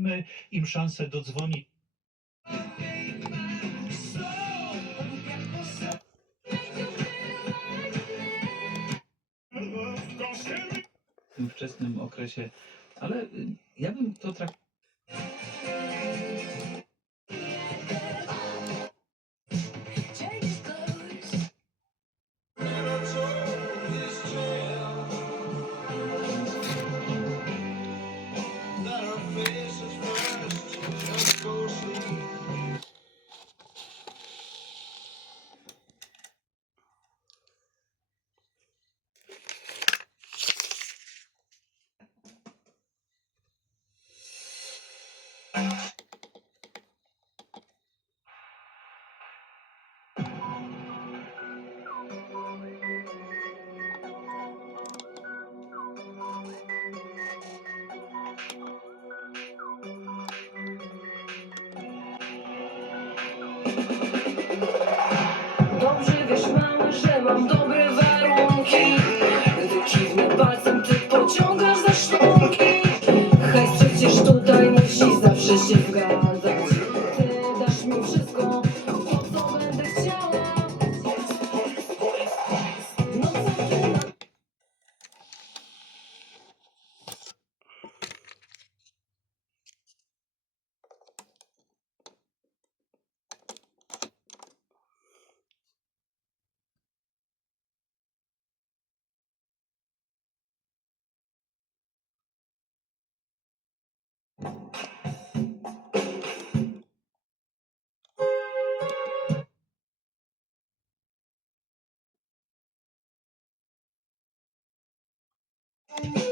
dajmy im szansę dodzwonić. W tym wczesnym okresie, ale ja bym to traktował. Dobrze wiesz, mały, że mam dobre warunki. Gdy kiwnę palcem, ty pociągasz za sznurki. Hejs przecież tutaj musi zawsze się zgadzać. Ty dasz mi wszystko, to co będę chciała. No co ty na...